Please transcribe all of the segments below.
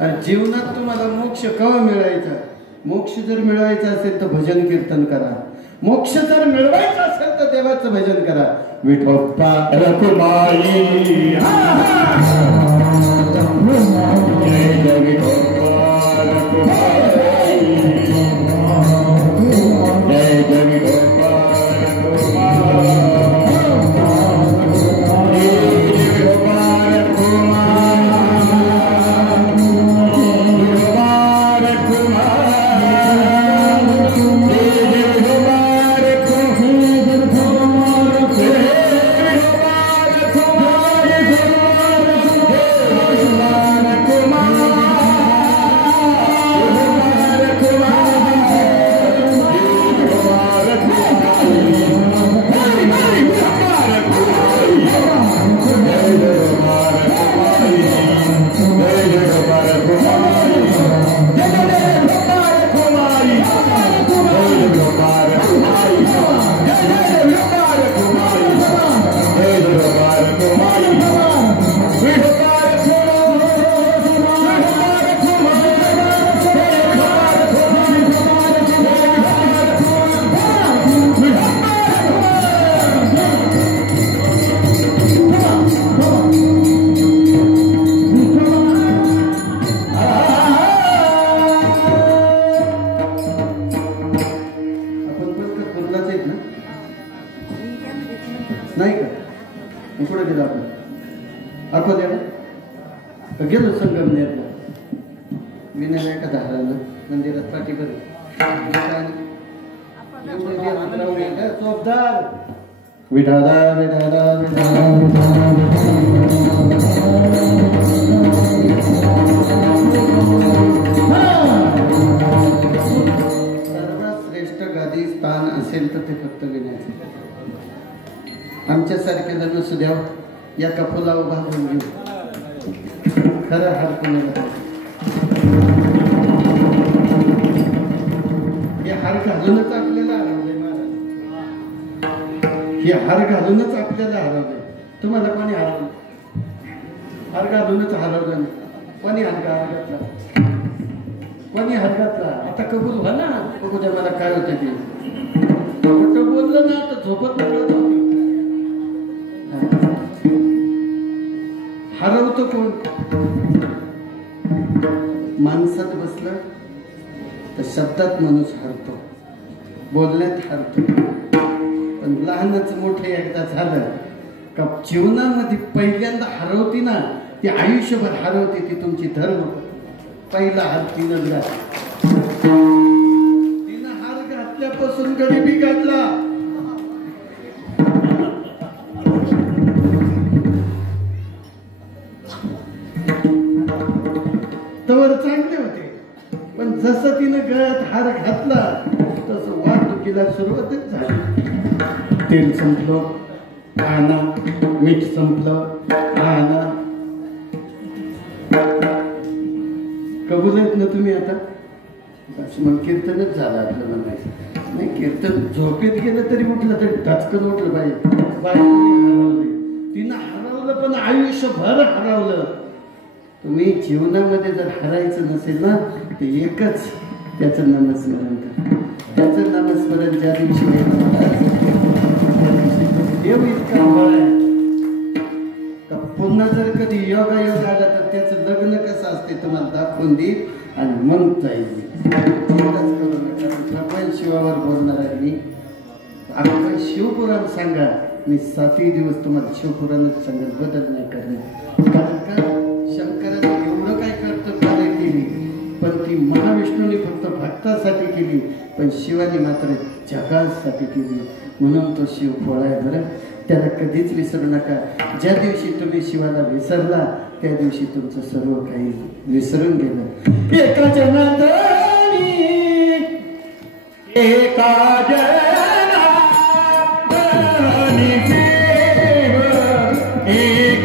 जीवनात तुम्हाला मोक्ष केव्हा मिळायचा? मोक्ष जर मिळवायचा असेल तर भजन कीर्तन करा. मोक्ष जर मिळवायचा असेल तर देवाचं भजन करा. विठोबा रखुमाई जय जय विठोबा रखुमाई जय जय विठोबा गेलो संगमनेरला. विनायका धाराला मंदिरात पाठी करू चोपदार विठाला विठाला सर्वात श्रेष्ठ गादी स्थान असेल तर ते फक्त विनायक. आमच्यासारख्याला नसू द्या या कपोला उभा करून घेऊ. खरं हार कोणाला हे हार घालूनच आपल्याला हरवलंय महाराज. हे हार घालूनच आपल्याला हरवलंय. तुम्हाला कोणी हरवलं? हार घालूनच हरवलं. कोणी हार घातला? कोणी हार घातला? आता कबूल व्हा ना. बघू द्या मला काय होतं ते. खोटं बोललं ना तर झोपत नव्हतं. हरवतो कोण? माणसात बसलं तर शब्दात माणूस हरतो, बोलण्यात हरतो. पण लहानच मोठे एकदा झालं का जीवनामध्ये पहिल्यांदा हरवती ना ती आयुष्यभर हरवते. ती तुमची धर्म. पहिला हार तिनं हार घातल्यापासून गरिबी घातला. तवर चांगले होते. पण जसं तिनं गळ्यात हार घातला तसं वाहतुकीला सुरुवातच झाली. तेल संपलं आणा, मीठ संपलं आणा. कबूल आहेत ना तुम्ही आता? मग कीर्तनच झालं आपलं म्हणायचं. नाही कीर्तन झोपेत गेलं तरी उठलं तरी टचकन उठलं पाहिजे. हरवले तिनं हरवलं पण आयुष्यभर हरवलं. तुम्ही जीवनामध्ये जर हरायचं नसेल ना तर एकच त्याचं नामस्मरण करा. त्याचं नामस्मरण ज्या दिवशी देव इतका बळ आहे का पुन्हा जर कधी योगायोग आला तर त्याचं लग्न कसं असते तुम्हाला दाखवून देईल आणि मग जाईल. भगवान शिवावर बोलणार आहे मी. आपण शिवपुराण सांगा. मी 7 दिवस तुम्हाला शिवपुराणच सांगत बदल नाही करणार. कारण का शंकराने एवढं काय कर्तव्य केली पण ती महाविष्णूने फक्त भक्तासाठी केली पण शिवाने मात्र जगासाठी केली. म्हणून तो शिव फळ आहे बरं. त्याला कधीच विसरू नका. ज्या दिवशी तुम्ही शिवाला विसरला त्या दिवशी तुमचं सर्व काही विसरून गेलं. एका जनात एका Hey,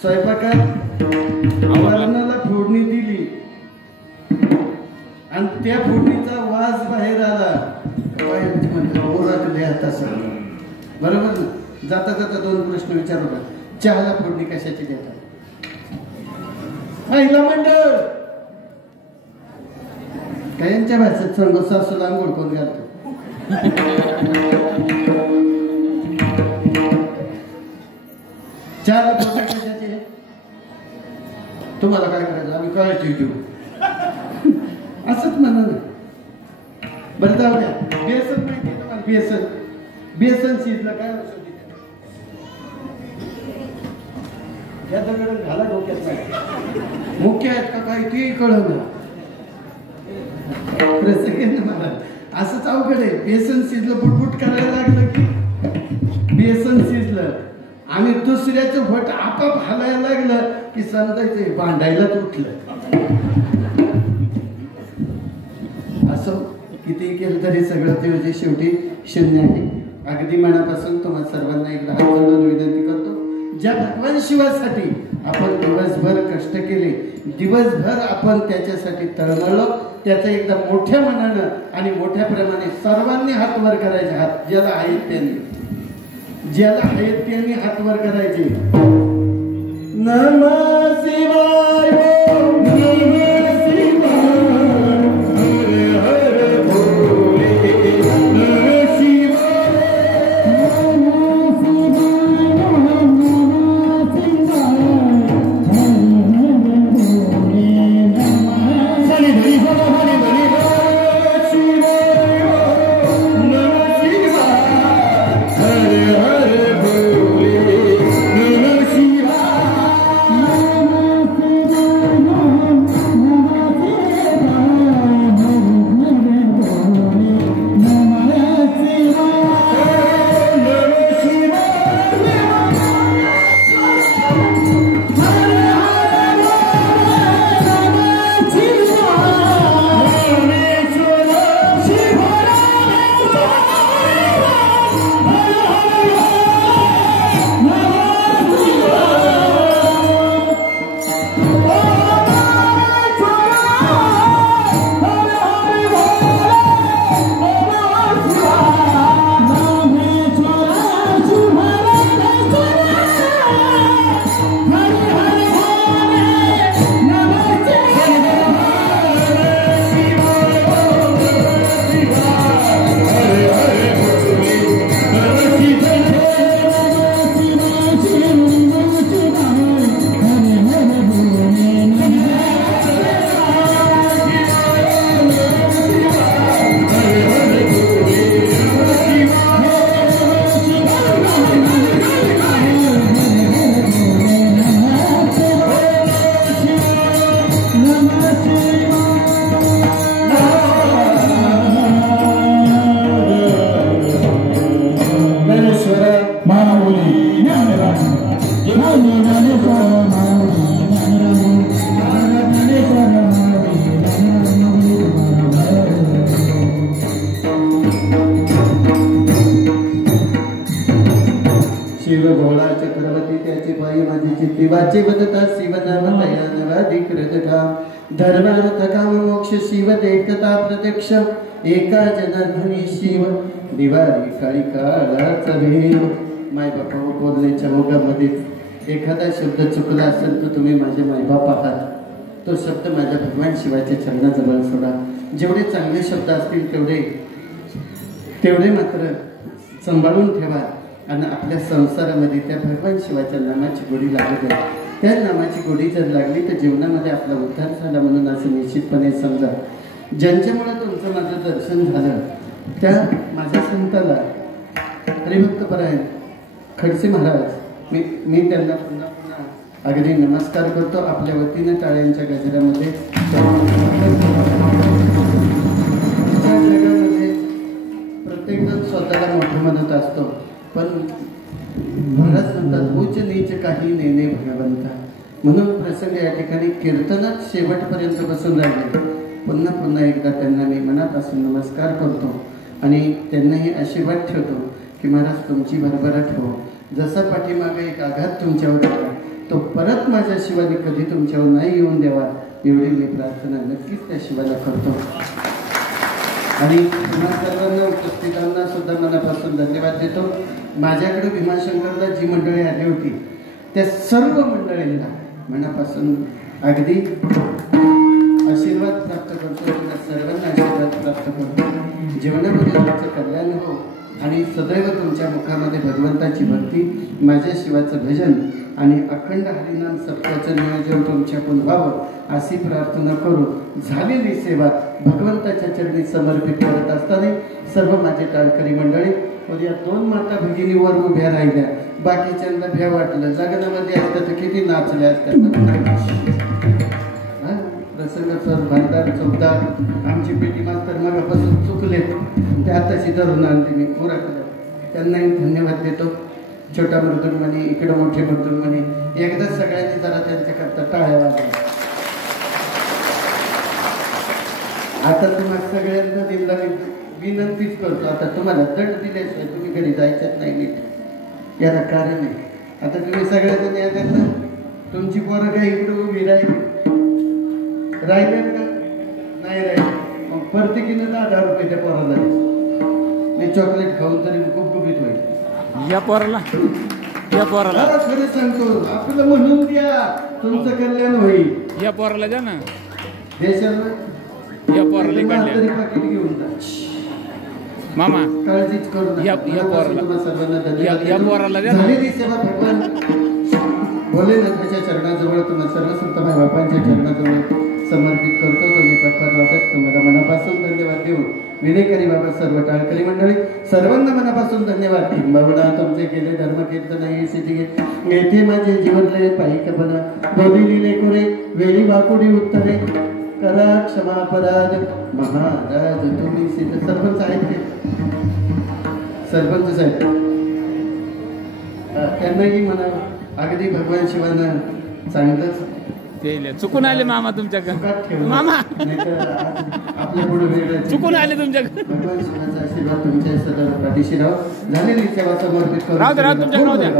स्वयंपाकात वरणाला फोडणी दिली आणि त्या फोडणीचा वास बाहेर आला ओरडले आता सर बरोबर ना. जाता जाता दोन प्रश्न विचारू का. चहाला फोडणी कशाची देतात? महिला मंडळ कायांच्या भाषेत सांगू सासूला आंघोळ कोण घालतो. चहाला फोटो कशाचे तुम्हाला काय करायचं आम्ही काय ठेवू असंच म्हणा ना. बरं जाऊ द्या. बेसन माहिती आहे तुम्हाला? बेसन बेसन शिजलं काय या दगड घाला डोक्यात नाही मुख्य आहेत का काय ते कळलं प्रसंग मला असंच अवघड आहे. बेसन शिजलं बुटबुट करायला लागलं की बेसन शिजलं आणि दुसऱ्याचं भट आपाप हालायला लागलं की समजायचं भांडायलाच उठलं. असं किती केलं तरी सगळं ते शेवटी शून्य आहे. अगदी मनापासून तुम्हाला सर्वांना एकदा हात जोडून विनंती करतो, ज्या भगवान शिवासाठी आपण दिवसभर कष्ट केले, दिवसभर आपण त्याच्यासाठी तळमळलो, त्याचं एकदा मोठ्या मनानं आणि मोठ्या प्रमाणे सर्वांनी हात वर करायचे. हात ज्याला आहेत त्यांनी, ज्याला आहेत त्यांनी हात वर करायचे. नमः शिवाय वाचे बदता शिवनाम तयानवाधिकृतता धर्मार्थ काम मोक्ष शिव देखता प्रत्यक्ष एका जनार्दनी शिव दिवाळी काळी काळाचा भेद. मायबापा बोलण्याच्या ओघामध्ये एखादा शब्द चुकला असेल तर तुम्ही माझे मायबाप आहात. तो शब्द माझ्या भगवान शिवाच्या चरणाजवळ सोडा. जेवढे चांगले शब्द असतील तेवढे मात्र सांभाळून ठेवा आणि आपल्या संसारामध्ये त्या भगवान शिवाच्या नामाची गोडी लागू द्या. त्या नामाची गोडी जर लागली तर जीवनामध्ये आपला उद्धार झाला म्हणून असं निश्चितपणे समजा. ज्यांच्यामुळे तुमचं माझं दर्शन झालं त्या माझ्या संताला हरिभक्तपरायण खडसे महाराज मी त्यांना पुन्हा पुन्हा अगदी नमस्कार करतो. आपल्या वतीने टाळ्यांच्या गजरामध्ये जगामध्ये प्रत्येकजण स्वतःला मोठं म्हणत असतो, पण महाराज म्हणतात उच्च नीच काही नेणे भगवंता. म्हणून प्रसंग या ठिकाणी कीर्तनात शेवटपर्यंत बसून राहिले. पुन्हा पुन्हा एकदा त्यांना मी मनापासून नमस्कार करतो आणि त्यांनाही आशीर्वाद ठेवतो की महाराज तुमची भरभराट हो. जसा पाठीमागे एक आघात तुमच्यावर आला तो परत माझ्या शिवाने कधी तुमच्यावर नाही येऊन द्यावा एवढी मी प्रार्थना नक्कीच त्या शिवाला करतो. आणि तुम्हा सर्वांना उपस्थितांना सुद्धा मनापासून धन्यवाद देतो. माझ्याकडे भीमाशंकरला जी मंडळी आली होती त्या सर्व मंडळींना मनापासून अगदी आशीर्वाद प्राप्त करतो. सर्वांना आशीर्वाद प्राप्त करतो. जीवनामध्ये तुमचं कल्याण हो, आणि सदैव तुमच्या मुखामध्ये भगवंताची भक्ती, माझ्या शिवाचं भजन आणि अखंड हरिनाम सप्ताहाचं नियोजन तुमच्याकडून व्हावं अशी प्रार्थना करू. झालेली सेवा भगवंताच्या चरणी समर्पित करत असताना सर्व माझे टाळकरी मंडळी, उद्या 2 माता भगिनीवर उभ्या राहिल्या, बाकीच्यांना भ्या वाटलं, लग्नामध्ये असतं तर किती नाचल्या असतात. प्रसंग सर भांडार चौदार आमची पेटी मास्तर मगापासून चुकले, ते आताशी धरून आणते मी पुरा केलं. त्यांनाही धन्यवाद देतो. छोटा मृदुंगमणी, इकडं मोठे मृदुंगमणी, एकदा सगळ्यांनी जरा त्यांच्याकरता टाळ्या वाजवा. आता तुम्हाला सगळ्यांना दिला विनंतीच करतो, आता तुम्हाला दंड दिल्याशिवाय तुम्ही घरी जायच्यात नाही नीट. याला कारण आहे. आता तुम्ही सगळ्याजण या त्यांना तुमची पोरं काही इकडं उभी राहिली राहिले का नाही राहिले, मग प्रत्येकीनं 10,000 रुपये त्या पोराला मी चॉकलेट खाऊन तरी खूप गुपित होईल. या पोराला खरं सांगतो, आपलं म्हणून द्या, तुमचं कल्याण होईल. या पोराला द्या ना, देशाला या पोराला तरी पाकिट घेऊन जा मामा. काळजीच करू नका. या पोराला सर्वांना या पोराला द्या ना. झालेली सेवा भगवान भोलेनाथाच्या चरणाजवळ, तुम्हाला सर्व संत माय बापांच्या चरणाजवळ समर्पित करतो. तुम्ही पटपट वाटत तुम्हाला मनापासून धन्यवाद देऊ. विनेकरी बाबा, सर्व टाळकरी मंडळी, सर्वांना मनापासून धन्यवाद. भावना तुमचे केले धर्म कीर्तन येथे माझे जीवनलय पाहिकपणा, बोलिली लेकुरे वेळी वाकुडी उत्तरे, करा क्षमा अपराध महाराज तुम्ही सिद्ध. सरपंच आहेत ते, सरपंच साहेब, त्यांनाही म्हणा अगदी भगवान शिवानं चांगलंच चुकून आले मामा तुमच्याकडे. मामा आपल्या पुढे वेगळं चुकून आले तुमच्याकडे. भगवान शिवाचा आशीर्वाद तुमच्या सदैव पाठीशी राहो. झालेली सेवा समर्पित करू. राहू द्या तुमच्याकडे राहू द्या.